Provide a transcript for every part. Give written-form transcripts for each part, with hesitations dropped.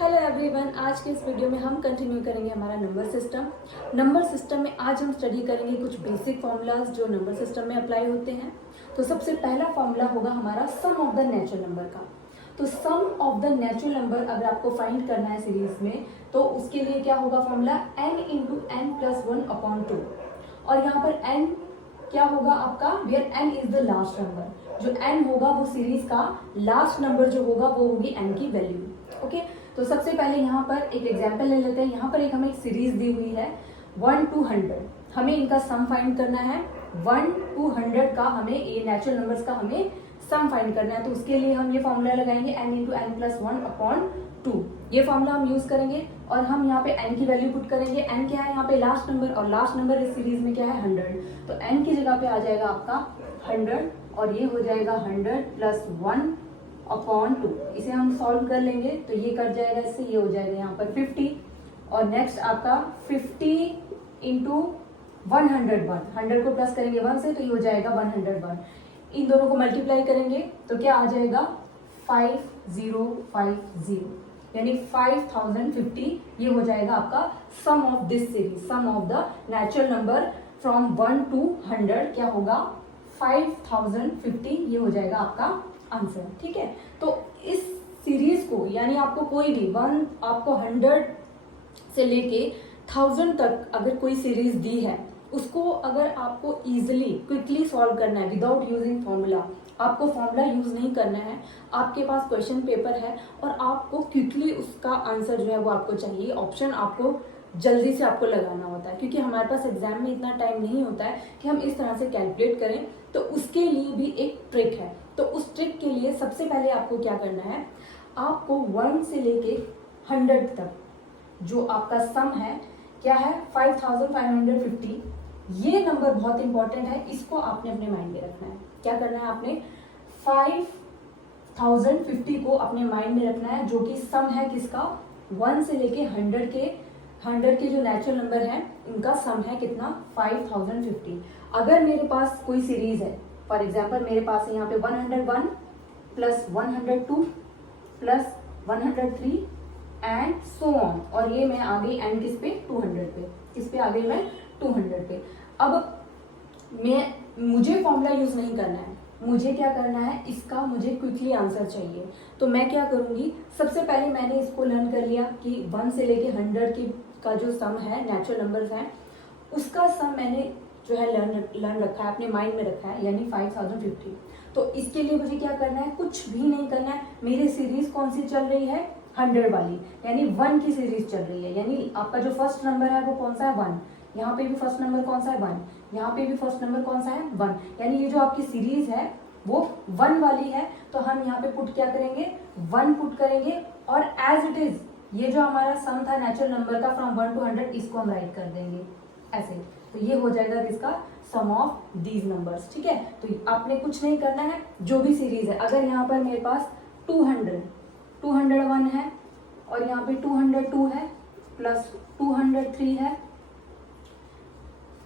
Hello everyone, आज के इस वीडियो में हम कंटिन्यू करेंगे हमारा नंबर सिस्टम। नंबर सिस्टम में आज हम स्टडी करेंगे कुछ बेसिक फॉर्मूलाज जो नंबर सिस्टम में अप्लाई होते हैं। तो सबसे पहला फॉर्मूला होगा हमारा sum of the natural number का। तो sum of the natural number अगर आपको फाइंड करना है सीरीज में, तो उसके लिए क्या होगा formula n into N plus 1/2। और यहाँ पर n क्या होगा आपका, where n is the last number. जो n होगा वो सीरीज का लास्ट नंबर जो होगा वो होगी n की वैल्यू। ओके, तो सबसे पहले यहाँ पर एक एग्जांपल ले लेते हैं। यहाँ पर एक हमें एक सीरीज दी हुई है 1 to 100। हमें इनका सम फाइंड करना है। 1 to 100 का हमें ये नेचुरल नंबर्स का हमें सम फाइंड करना है। तो उसके लिए हम ये फॉर्मूला लगाएंगे n इंटू एन प्लस 1/2। ये फॉर्मूला हम यूज करेंगे और हम यहाँ पे n की वैल्यू पुट करेंगे। n क्या है यहाँ पे लास्ट नंबर, और लास्ट नंबर इस सीरीज में क्या है 100। तो n की जगह पे आ जाएगा आपका 100 और ये हो जाएगा 100 प्लस 1/2। इसे हम सॉल्व कर लेंगे तो ये कट जाएगा इससे, ये हो जाएगा यहाँ पर 50। और नेक्स्ट आपका 50 इंटू 101, 100 को प्लस करेंगे 1 से तो ये हो जाएगा 101। इन दोनों को मल्टीप्लाई करेंगे तो क्या आ जाएगा 5050, यानी 5050। ये हो जाएगा आपका sum of this series, sum of the natural number from 1 to 100 क्या होगा 5050। ये हो जाएगा आपका आंसर। ठीक है, तो इस सीरीज को यानी आपको कोई भी आपको 100 से लेके 1000 तक अगर कोई सीरीज दी है, उसको अगर आपको इजीली क्विकली सॉल्व करना है विदाउट यूजिंग फॉर्मूला, आपको फॉर्मूला यूज नहीं करना है, आपके पास क्वेश्चन पेपर है और आपको क्विकली उसका आंसर जो है वो आपको चाहिए, ऑप्शन आपको जल्दी से आपको लगाना होता है, क्योंकि हमारे पास एग्जाम में इतना टाइम नहीं होता है कि हम इस तरह से कैलकुलेट करें। तो उसके लिए भी एक ट्रिक है। तो उस ट्रिक के लिए सबसे पहले आपको क्या करना है, आपको 1 से लेके 100 तक जो आपका सम है क्या है 5550। ये नंबर बहुत इंपॉर्टेंट है, इसको आपने अपने माइंड में रखना है। क्या करना है आपने 5050 को अपने माइंड में रखना है, जो कि सम है किसका 1 से लेके 100 के जो नेचुरल नंबर है इनका सम है कितना 5050। अगर मेरे पास कोई सीरीज है, फॉर एग्जाम्पल मेरे पास है यहाँ पे 101 plus 102 plus 103 and so on, और ये मैं आ गई एंड किस पे 200 पे, किस पे आ गई मैं 200 पे। अब मुझे फॉर्मूला यूज नहीं करना है, मुझे क्या करना है, इसका मुझे क्विकली आंसर चाहिए। तो मैं क्या करूंगी, सबसे पहले मैंने इसको लर्न कर लिया कि 1 से लेके 100 की का जो सम है नेचुरल नंबर्स है, उसका सम मैंने जो है लर्न रखा है, अपने माइंड में रखा है, यानी 5050। तो इसके लिए मुझे क्या करना है, कुछ भी नहीं करना है। मेरी सीरीज कौन सी चल रही है 100 वाली, यानी 1 की सीरीज चल रही है। यानी आपका जो फर्स्ट नंबर है वो कौन सा है 1, यहाँ पे भी फर्स्ट नंबर कौन सा है 1, यहाँ पे भी फर्स्ट नंबर कौन सा है 1, यानी ये जो आपकी सीरीज है वो 1 वाली है। तो हम यहाँ पे पुट क्या करेंगे 1 पुट करेंगे और एज इट इज ये जो हमारा सम था नेचुरल नंबर का फ्रॉम 1 to 100, इसको हम राइट कर देंगे ऐसे। तो ये हो जाएगा किसका सम ऑफ दीज नंबर्स। ठीक है, तो आपने कुछ नहीं करना है, जो भी सीरीज है, अगर यहाँ पर मेरे पास 201 है और यहाँ पे 202 है प्लस 203 है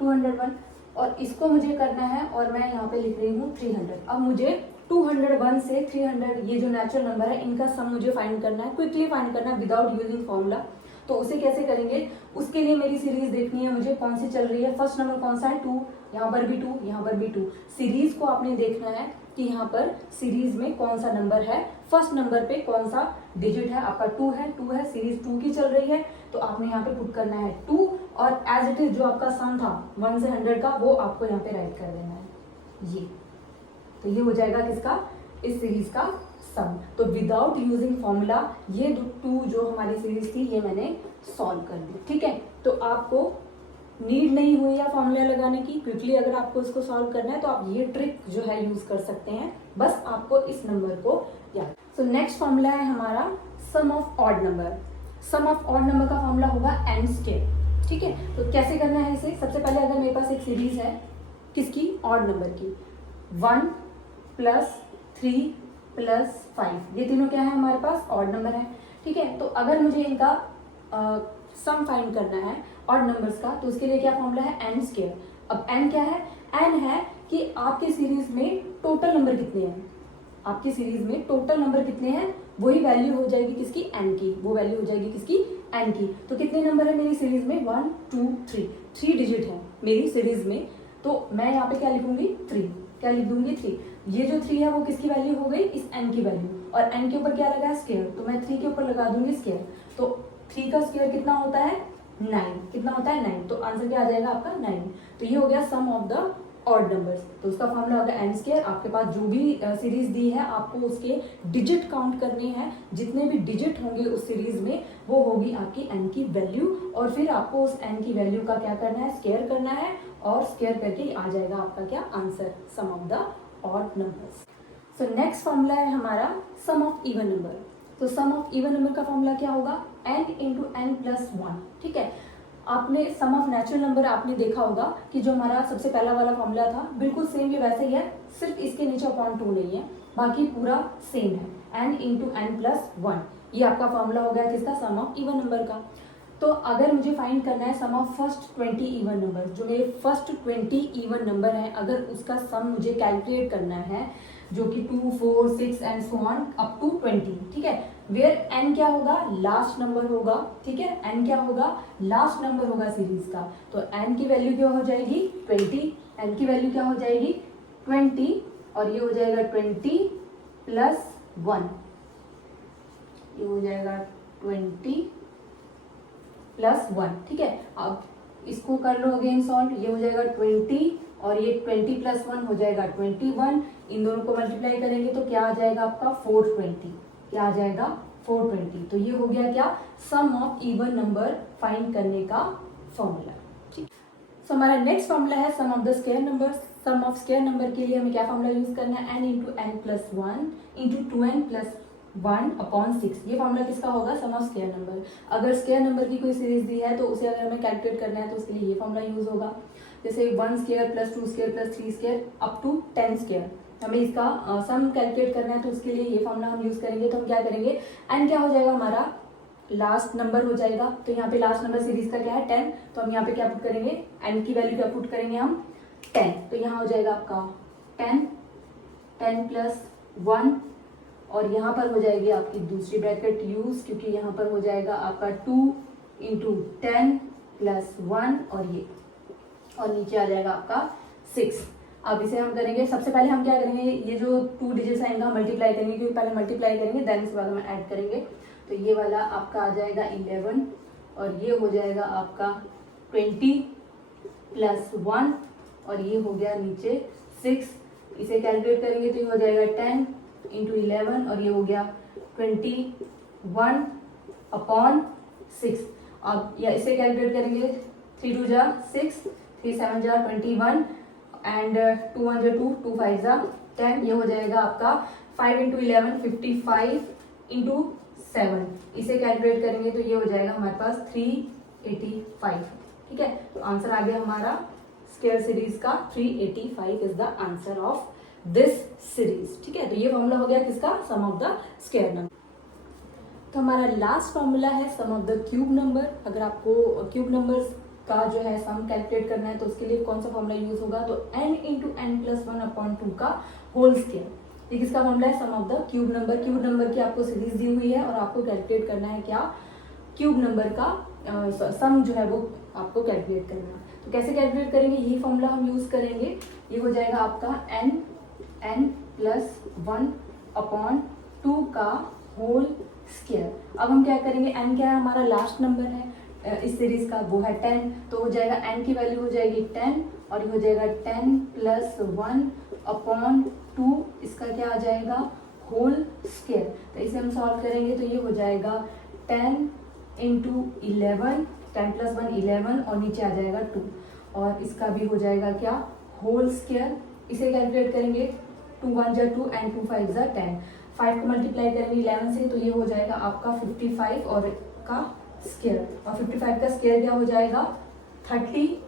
201, और इसको मुझे करना है और मैं यहाँ पे लिख रही हूँ 300। अब मुझे 201 से 300 ये जो नेचुरल नंबर है इनका सम मुझे फाइंड करना है, क्विकली फाइंड करना है विदाउट यूजिंग फॉर्मूला। तो उसे कैसे करेंगे, उसके लिए मेरी सीरीज देखनी है मुझे कौन सी चल रही है। फर्स्ट नंबर कौन सा है 2, यहाँ पर भी 2, यहाँ पर भी 2। सीरीज को आपने देखना है कि यहाँ पर सीरीज में कौन सा नंबर है, फर्स्ट नंबर पे कौन सा डिजिट है। आपका 2 है, सीरीज 2 की चल रही है, तो आपने यहाँ पे पुट करना है 2 और एज इट इज जो आपका सम था 1 से 100 का वो आपको यहाँ पे राइट कर देना है ये। तो ये हो जाएगा किसका, इस सीरीज का सम। तो विदाउट यूजिंग फॉर्मूला ये 2 जो हमारी सीरीज थी ये मैंने सॉल्व कर दी। ठीक है, तो आपको नीड नहीं हुई या फॉर्मूला लगाने की, क्विकली अगर आपको इसको सॉल्व करना है तो आप ये ट्रिक जो है यूज कर सकते हैं, बस आपको इस नंबर को याद। सो नेक्स्ट फॉर्मूला है हमारा sum of odd number. Sum of odd number का फॉर्मूला होगा n स्क्वायर। ठीक है, तो कैसे करना है इसे, सबसे पहले अगर मेरे पास एक सीरीज है किसकी ऑड नंबर की, 1 प्लस 3 प्लस 5, ये तीनों क्या है हमारे पास ऑड नंबर है। ठीक है, तो अगर मुझे इनका सम फाइंड करना है ऑड नंबर्स का, तो उसके लिए क्या फॉर्मूला है n स्क्वायर। अब n क्या है, n है कि आपके सीरीज में टोटल नंबर कितने हैं, आपकी सीरीज में टोटल नंबर कितने हैं वही वैल्यू हो जाएगी किसकी, एन की, वो वैल्यू हो जाएगी किसकी, एन की। तो कितने नंबर है मेरी सीरीज में, 1 2 3, 3 डिजिट है मेरी सीरीज में, तो मैं यहाँ पे क्या लिखूंगी, 3, क्या लिख दूंगी, 3। ये जो 3 है वो किसकी वैल्यू हो गई, इस एन की वैल्यू, और एन के ऊपर क्या लगा है, स्क्वायर, तो मैं 3 के ऊपर लगा दूंगी स्क्वायर। तो 3 का स्क्वायर कितना होता है, 9, कितना होता है, 9। तो आंसर क्या आ जाएगा आपका, 9। तो ये हो गया सम ऑफ द ऑड नंबर्स। तो उसका फॉर्मूला होगा एन स्क्वायर। आपके पास जो भी सीरीज दी है आपको उसके डिजिट काउंट करने हैं, जितने भी डिजिट होंगे उस सीरीज में वो होगी आपकी एन की वैल्यू, और फिर आपको उस एन की वैल्यू का क्या करना है, स्क्वायर करना है, और स्क्वायर करके आ जाएगा आपका क्या answer, sum of the odd numbers. So next formula है हमारा सम ऑफ इवन नंबर। तो सम ऑफ इवन नंबर का फॉर्मूला क्या होगा, n इंटू एन प्लस 1। ठीक है, आपने सम ऑफ नेचुरल नंबर आपने देखा होगा कि जो हमारा सबसे पहला वाला फॉर्मूला था बिल्कुल सेम ये वैसे ही है, सिर्फ इसके नीचे अपॉन 2 नहीं है, बाकी पूरा सेम है, n इंटू एन प्लस 1। ये आपका फॉर्मूला हो गया किसका, सम ऑफ इवन नंबर का। तो अगर मुझे फाइंड करना है sum of first 20 even number, जो मेरे फर्स्ट 20 इवन नंबर है, अगर उसका सम मुझे कैलकुलेट करना है, जो कि 2 4 6 and so on up to 20, ठीक है, वेयर एन क्या होगा, लास्ट नंबर होगा, ठीक है, एन क्या होगा, लास्ट नंबर होगा सीरीज का। तो एन की वैल्यू क्या हो जाएगी, 20, एन की वैल्यू क्या हो जाएगी 20, और ये हो जाएगा 20 प्लस 1, ये हो जाएगा 20 प्लस 1। ठीक है, अब इसको कर लो अगेन सॉल्व, ये हो जाएगा 20 और ये 20 प्लस 1 हो जाएगा 21, इन दोनों को मल्टीप्लाई करेंगे तो क्या आ जाएगा आपका 420, क्या आ जाएगा 420। तो ये हो गया क्या, sum of even number find करने का फॉर्मूला। ठीक, सो हमारा नेक्स्ट फॉर्मूला है sum of the square number. Sum of square number के लिए हमें क्या फॉर्मूला यूज करना है, n into N plus 1 into 2n plus 1 upon 6। ये फॉर्मूला किसका होगा, सम ऑफ स्क्वायर नंबर। अगर स्क्वायर नंबर की कोई सीरीज दी है तो उसे अगर हमें कैलकुलेट करना है तो उसके लिए ये फॉर्मूला यूज होगा। जैसे 1 square plus 2 square plus 3 square up to 10 square, हमें इसका सम कैलकुलेट करना है तो उसके लिए ये फॉर्मूला हम यूज करेंगे। तो हम क्या करेंगे, एन क्या हो जाएगा हमारा, लास्ट नंबर हो जाएगा। तो यहाँ पे लास्ट नंबर सीरीज का क्या है 10, तो हम यहाँ पे क्या पुट करेंगे, एन की वैल्यू क्या पुट करेंगे हम 10। तो यहाँ हो जाएगा आपका 10 प्लस 1, और यहाँ पर हो जाएगी आपकी दूसरी ब्रैकेट यूज, क्योंकि यहाँ पर हो जाएगा आपका 2 इंटू 10 प्लस 1, और नीचे आ जाएगा आपका 6। अब इसे हम करेंगे, सबसे पहले हम क्या करेंगे, ये जो 2 डिजिट्स हैं इनका मल्टीप्लाई करेंगे, क्योंकि पहले मल्टीप्लाई करेंगे देन इसके बाद हम ऐड करेंगे। तो ये वाला आपका आ जाएगा 11, और ये हो जाएगा आपका 20 प्लस 1, और ये हो गया नीचे 6। इसे कैलकुलेट करेंगे तो ये हो जाएगा 10 इंटू 11, और ये हो गया 21 अपॉन 6। अब या इसे कैलकुलेट करेंगे, 3 2 जा 6, 3 7 जा 21, एंड 2 1 जा 2, 2 5 जा 10। ये हो जाएगा आपका 5 इंटू 11 55 इंटू 7। इसे कैलकुलेट करेंगे तो ये हो जाएगा हमारे पास 385। ठीक है, तो आंसर आ गया हमारा स्क्वायर सीरीज का 385 is the answer of this series. ठीक है, तो ये फॉर्मूला हो गया किसका, सम ऑफ द स्क्वायर नंबर। तो हमारा लास्ट फॉर्मूला है sum of the cube number. अगर आपको क्यूब नंबर्स का जो है सम कैलकुलेट करना है तो उसके लिए कौन सा फॉर्मूला यूज होगा, तो n into N plus 1 upon 2 का होल स्क्वायर। ये किसका फॉर्मूला है, sum of the cube number. Cube number की आपको सीरीज दी हुई है और आपको कैलकुलेट करना है क्या, क्यूब नंबर का सम जो है वो आपको कैलकुलेट करना है। तो कैसे कैलकुलेट करेंगे, यही फॉर्मूला हम यूज करेंगे। ये हो जाएगा आपका n प्लस 1 अपॉन 2 का होल स्क्वायर। अब हम क्या करेंगे, n क्या है हमारा लास्ट नंबर है इस सीरीज का, वो है 10, तो हो जाएगा n की वैल्यू हो जाएगी 10, और ये हो जाएगा 10 प्लस 1 अपॉन 2, इसका क्या आ जाएगा होल स्क्वायर। तो इसे हम सॉल्व करेंगे तो ये हो जाएगा 10 इंटू 11, 10 प्लस 1 11, और नीचे आ जाएगा 2, और इसका भी हो जाएगा क्या होल स्क्वायर। इसे कैलकुलेट करेंगे, 2 1 जा 2 एंड 2 5 जा 10, 5 को मल्टीप्लाई करेंगे 11 से तो ये हो जाएगा आपका 55 और का स्क्वायर, और 55 का स्क्वायर क्या हो जाएगा 3025,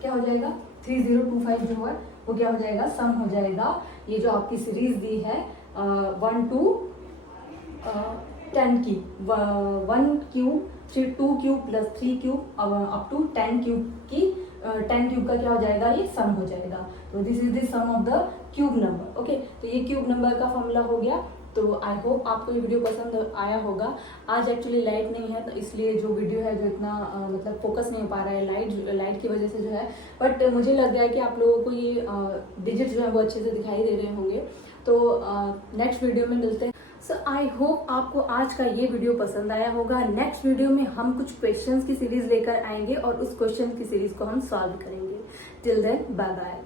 क्या हो जाएगा 3025 जो है वो क्या हो जाएगा, सम हो जाएगा। ये जो आपकी सीरीज दी है 1 to 10 की, 1 cube 2 cube plus 3 cube up to 10 cube की 10 क्यूब का क्या हो जाएगा, ये सम हो जाएगा। तो this is the sum of the cube number. Okay, तो ये क्यूब नंबर का फॉर्मूला हो गया तो आई होप आपको ये वीडियो पसंद आया होगा। आज एक्चुअली लाइट नहीं है तो इसलिए जो वीडियो है जो इतना मतलब फोकस नहीं हो पा रहा है लाइट की वजह से जो है, बट मुझे लग रहा है कि आप लोगों को ये डिजिट जो है वो अच्छे से दिखाई दे रहे होंगे। तो नेक्स्ट वीडियो में मिलते हैं। सो आई होप आपको आज का ये वीडियो पसंद आया होगा। नेक्स्ट वीडियो में हम कुछ क्वेश्चंस की सीरीज लेकर आएंगे और उस क्वेश्चन की सीरीज को हम सॉल्व करेंगे। Till then bye bye.